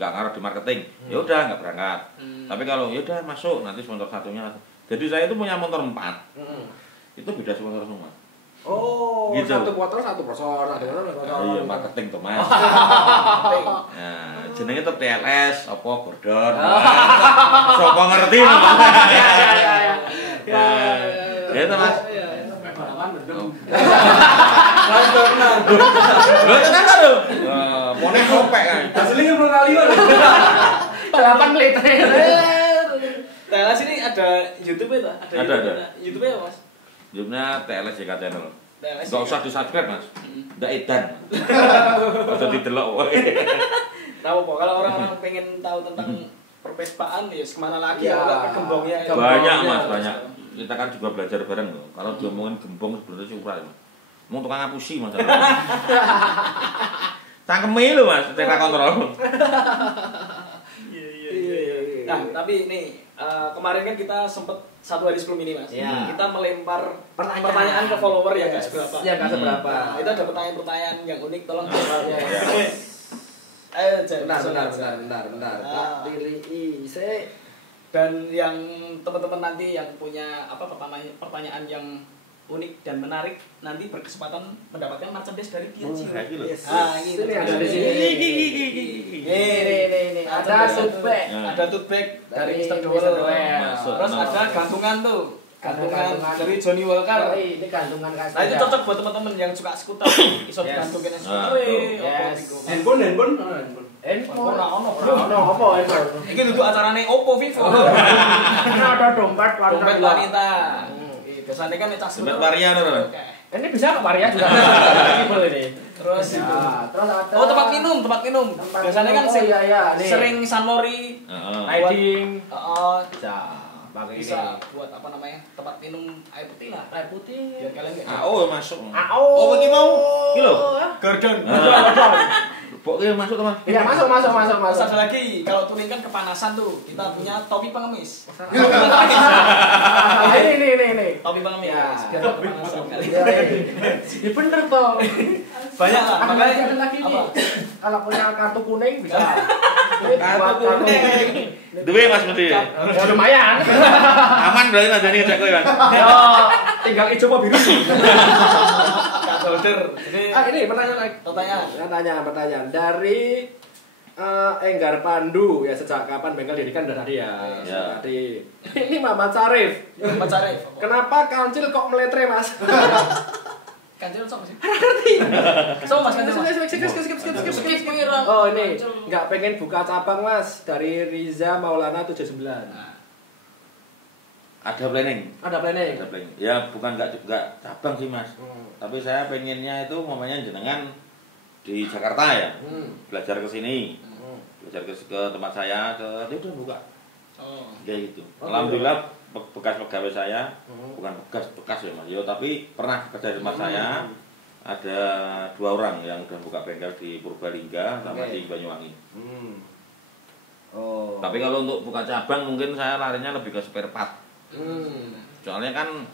nggak ngaruh di marketing. Ya udah nggak berangkat. Tapi kalau ya udah masuk nanti sponsor satunya. Jadi saya itu punya motor 4. Itu beda sponsor semua. Oh, gitu. Satu motor satu sponsor, satu motor satu sponsor. Iya marketing tuh Mas. Nah, jenenge tuh TLS apa Gordon. Sopo ngerti Mas. Ya itu Mas. Lho tenan ta lho. Pone kopek kan. Aslinya belum kali kan. Balapan liter. TLS ini ada YouTube itu? Ada. YouTube ya Mas? YouTube-nya TLS JK Channel. TLS. Enggak usah di-subscribe Mas. Ndak edan. Atau didelok wae. Tahu apa kalau orang-orang pengen tahu tentang perpespaan ya kemana lagi Ya. ya ke gembongnya ya. Banyak Mas, banyak. Kita kan juga belajar bareng loh. Kalau diomongin gembong sebenarnya sih ora Mas. Mau tukang ngapusi Mas. Cangkeme lho Mas, tidak kontrol. Iya. Nah, tapi ini kemarin kan kita sempet 1 hari sebelum ini Mas. Iya. Kita melempar Pertanyaan ke follower yang nggak seberapa. Ya nggak seberapa. Nah, itu ada pertanyaan-pertanyaan yang unik, tolong jawabnya. Bentar. Tak pilih saya. Dan yang teman-teman nanti yang punya pertanyaan yang unik dan menarik nanti berkesempatan mendapatkan merchandise dari Piaggio. Yes. Ini Ini ada di sini. Ini. Ada tote bag. Ada tote bag dari Mr. Mr. Dowell. Dowell. Terus ada gantungan tuh. Gantungan Gantungan. dari Johnny Walker. Ini gantungan kasih. Nah itu cocok buat teman-teman yang suka skuter. Iso digantungin skuter. Handphone. Handphone. Ono. Apa handphone? Iki duduk acarane Oppo Vivo. Ada dompet Dompet wanita. Biasanya kan cas Dompet varian lho. Ini bisa ke Maria juga. Kibel ini. Terus Terus ada. oh tempat minum. Biasanya kan nih. sering sunlori. Riding. Bisa pakai bisa buat apa namanya? Tempat minum air putih lah. air putih. Biar kalian enggak. Masuk. Oh, iki mau. Iki lho. Gordon. Pokoknya masuk teman. Iya, masuk. Terus ada lagi, kalau touring kan kepanasan tuh, kita punya topi pengemis. Ini. Topi pengemis, Ya. biar nggak kepanasan kali. Ya bener toh. Banyak lah, makanya Ada lagi nih. apa? Kalau punya kartu kuning bisa. Kartu kuning. Duwe Mas mesti. Ya lumayan. Aman berarti nanti ngejak kowe, Mas. Ya, tinggal hijau apa biru. Kak Solder. Jadi Ini pertanyaan dari Enggar Pandu ya, sejak kapan bengkel dirikan udah tadi ya. Ya. Tadi. Ini Muhammad Sarif. mencari. Kenapa kancil kok meletre, Mas? Kancil sok sih. Ngerti. So Mas kancil. Skip. Oh, ini nggak pengen buka cabang, Mas, dari Riza Maulana 79. Ada planning. Ada planning. Ya bukan enggak cabang sih Mas. Tapi saya pengennya itu mamanya jenengan di Jakarta ya. Belajar ke sini. Belajar ke tempat saya, dia udah buka. Oh. Kayak gitu. Alhamdulillah bekas pegawai saya, bukan bekas ya Mas. Yo tapi pernah kerja di tempat saya. Ada 2 orang yang udah buka bengkel di Purbalingga sama di Banyuwangi. Oh. Tapi kalau untuk buka cabang mungkin saya larinya lebih ke spare part. Soalnya kan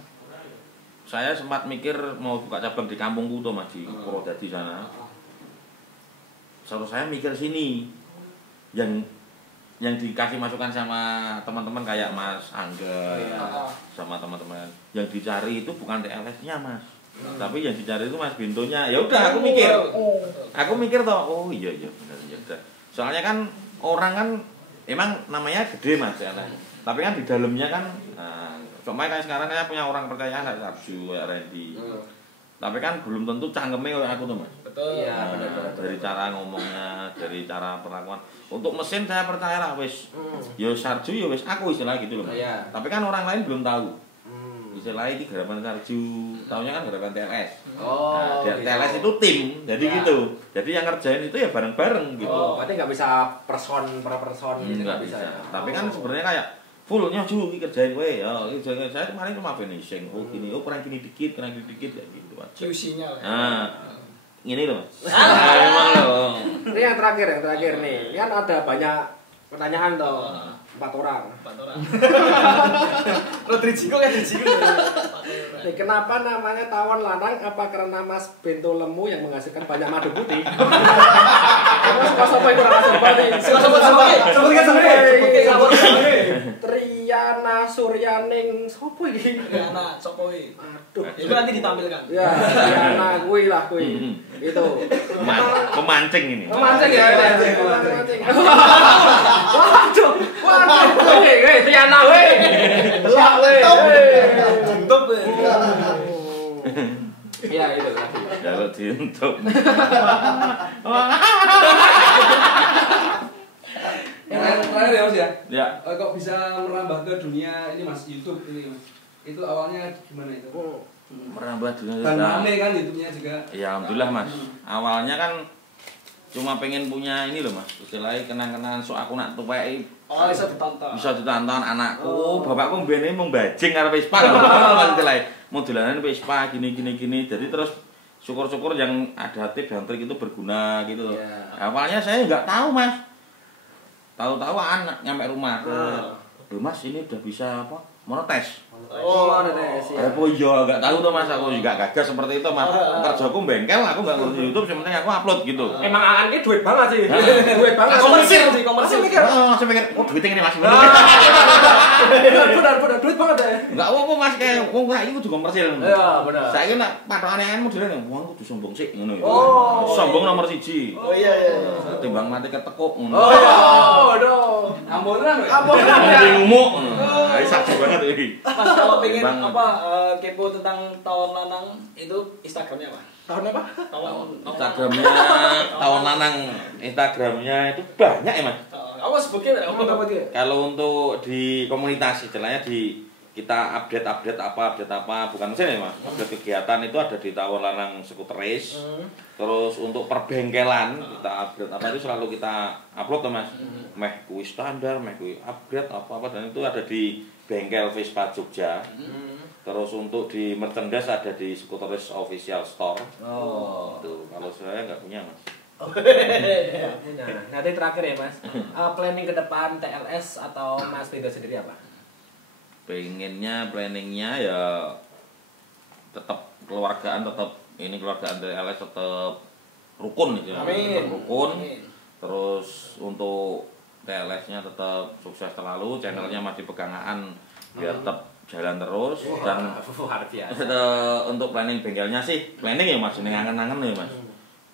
saya sempat mikir mau buka cabang di kampungku tuh Mas, di Purwodadi sana. Selalu saya mikir sini. Yang dikasih masukan sama teman-teman kayak Mas Angga sama teman-teman. Yang dicari itu bukan TLS-nya Mas. Tapi yang dicari itu Mas Bintonya. Ya udah aku mikir. Aku mikir toh, oh iya benar ya udah. Soalnya kan orang kan emang namanya gede Mas ya. Tapi kan di dalamnya kan cuma kayak sekarang saya punya orang percaya kayak Sabju, kayak Randy. Tapi kan belum tentu cangkeme oleh aku tuh Mas. Betul. Iya, benar. Dari cara ngomongnya, dari cara perlakuan. Untuk mesin saya percaya lah wis. Yo Sarju yo wis aku istilah gitu loh Mas. Iya. Tapi kan orang lain belum tahu. Istilahnya itu garapan Sarju, taunya kan garapan TLS. Oh. Nah, TLS itu tim, jadi gitu. Jadi yang ngerjain itu ya bareng-bareng gitu. Oh, berarti nggak bisa per person gitu Nggak bisa. Tapi kan sebenarnya kayak fullnya Ju kerjain gue ya. Saya kemarin cuma finishing. Oh gini, kurang gini dikit ya gitu aja. QC-nya lah. Nah, ini loh. Emang loh. Ini yang terakhir nih. Kan ada banyak pertanyaan toh. 4 orang. Rodri Jigo kan Jigo. Nih, kenapa namanya tawon lanang? Apa karena Mas Bento lemu yang menghasilkan banyak madu putih? Mas apa itu rasa nih? Triana Suryaning sopo iki? Triana sopo iki? Aduh, itu nanti ditampilkan. Ya, Triana kuwi lah kuwi. Itu. Pemancing ini. Pemancing ya, pemancing. Waduh, Oke, Triana weh. Delak weh. Untuk Iya, itu tadi. Kalau diuntuk. Yang terakhir ya Mas ya. Ya. Kok bisa merambah ke dunia ini Mas YouTube ini Mas? Itu awalnya gimana itu? Merambah dunia. Dan rame kan YouTube-nya juga. Ya alhamdulillah Mas. Awalnya kan cuma pengen punya ini loh Mas. Istilahnya kenang-kenangan so aku nak tuweki. Oh, bisa ditonton. Bisa ditonton anakku, bapakku mbene mung bajing karo Vespa. Mas istilahnya. Mau dolanan Vespa gini. Jadi terus syukur-syukur yang ada tip dan trik itu berguna gitu. Awalnya saya nggak tahu Mas. Tahu-tahu anak nyampe rumah ke, "Loh Mas, ini udah bisa apa? Monetes." Oh, monetes. Oh iya, enggak tahu tuh Mas, aku juga gagas seperti itu Mas. Kerjaku bengkel, aku enggak ngurus YouTube, yang penting aku upload gitu. Emang Aan ki duit banget sih. Duit banget. Komersil. Saya pikir, oh duit ini Mas. Benar, duit banget ya. Enggak apa Mas, kayak wong saiki kudu komersil. Iya, benar. Saiki nek patokane kan modele wong kudu sombong sik ngono. Oh. Sombong nomor 1. Oh iya. Timbang mati ketekuk ngono. Oh, aduh. Ambonan weh. Ambonan ya. Ngumuk. Nah, iki sakit banget iki. Mas kalau pengen kepo tentang tawon lanang itu Instagramnya apa? Tahun apa? Instagramnya tahun lanang. Instagramnya itu banyak ya Mas. Aku sebutnya apa dia? Kalau untuk di komunitas istilahnya di kita update apa bukan mesin ya Mas. Update kegiatan itu ada di Tawon Lanang Skuter Race. Terus untuk perbengkelan kita update apa itu selalu kita upload tuh Mas. Meh kuis standar, meh kuis upgrade apa dan itu ada di bengkel Vespa Jogja. Terus untuk di merchandise ada di Skuter Race Official Store. Oh. Itu kalau saya nggak punya Mas. Punya. Nanti terakhir ya Mas. Planning ke depan TLS atau Mas Bento sendiri apa? Planningnya ya tetap keluargaan, keluargaan TLS tetap rukun gitu ya. Tetap rukun. Terus untuk TLS-nya tetap sukses selalu, channelnya masih pegangan biar tetap jalan terus. Dan luar biasa. Untuk planning bengkelnya sih, planning ya Mas, ini ngangen-ngangen ya Mas.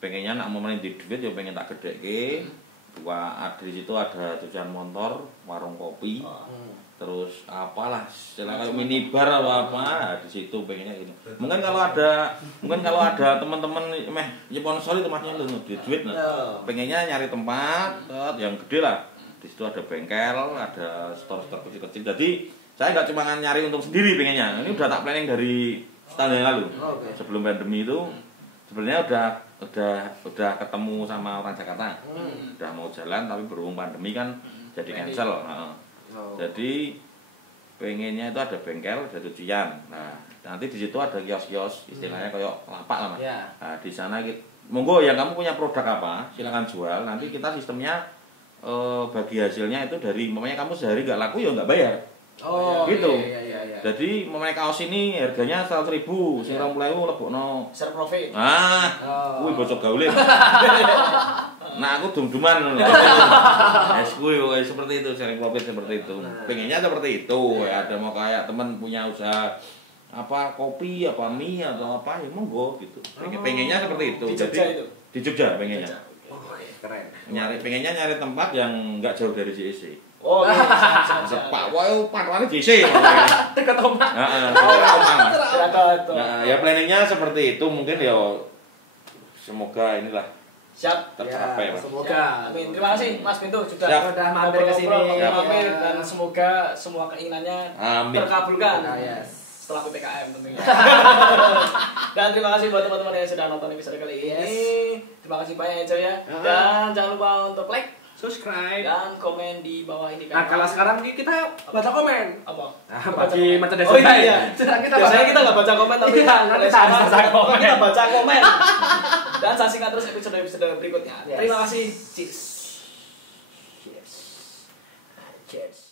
Pengennya nak mau main di duit ya pengen tak gedeke. Di situ ada cucian motor, warung kopi. Terus apalah istilah kayak minibar apa di situ pengennya gitu. Mungkin kalau ada teman-teman sponsor itu Masnya di duit pengennya nyari tempat yang gede lah. Di situ ada bengkel, ada store-store kecil-kecil. Jadi saya nggak cuma nyari untung sendiri pengennya. Ini udah tak planning dari setahun yang lalu. Sebelum pandemi itu sebenarnya udah ketemu sama orang Jakarta. Udah mau jalan tapi berhubung pandemi kan jadi cancel. Jadi pengennya itu ada bengkel, ada cucian. Nah, nanti di situ ada kios-kios, istilahnya kayak lapak lah Mas. Nah, di sana monggo yang kamu punya produk apa, silakan jual. Nanti kita sistemnya bagi hasilnya itu dari mamanya kamu sehari nggak laku ya nggak bayar. Oh, gitu. Iya. Jadi mamanya kaos ini harganya 100.000, sing 20.000 lebokno share profit. Kuwi bocok gaule. Nah, aku dum-duman. Es kuwi seperti itu, sharing profit seperti itu. Pengennya seperti itu. Ya, ada mau kayak teman punya usaha apa kopi, apa mie atau apa ya monggo gitu. Pengennya seperti itu. Di Jogja itu. Di Jogja pengennya. Keren. Pengennya nyari tempat yang enggak jauh dari JEC. Oh, iya. Pak, wae patokannya JEC. Dekat omah. Heeh, omah. Nah, Ya planningnya seperti itu mungkin ya semoga inilah siap. tercapai, Ya, Mas. semoga. Amin. Terima kasih Mas Pintu sudah Udah mampir ke sini. mampir dan semoga semua keinginannya Amin. terkabulkan. Yes. Setelah PPKM tentunya. Dan terima kasih buat teman-teman yang sudah nonton episode kali ini. Terima kasih banyak ya Coy ya. Dan jangan lupa untuk like, Subscribe. dan komen di bawah ini. Nah, kalau sekarang kita baca komen. apa? Bagi merchandise. Oh iya. Biasanya Kita nggak baca komen tapi Iya, nanti baca komen. kita baca komen. Dan saksikan terus episode berikutnya. Yes. Terima kasih. Cheers. Cheers.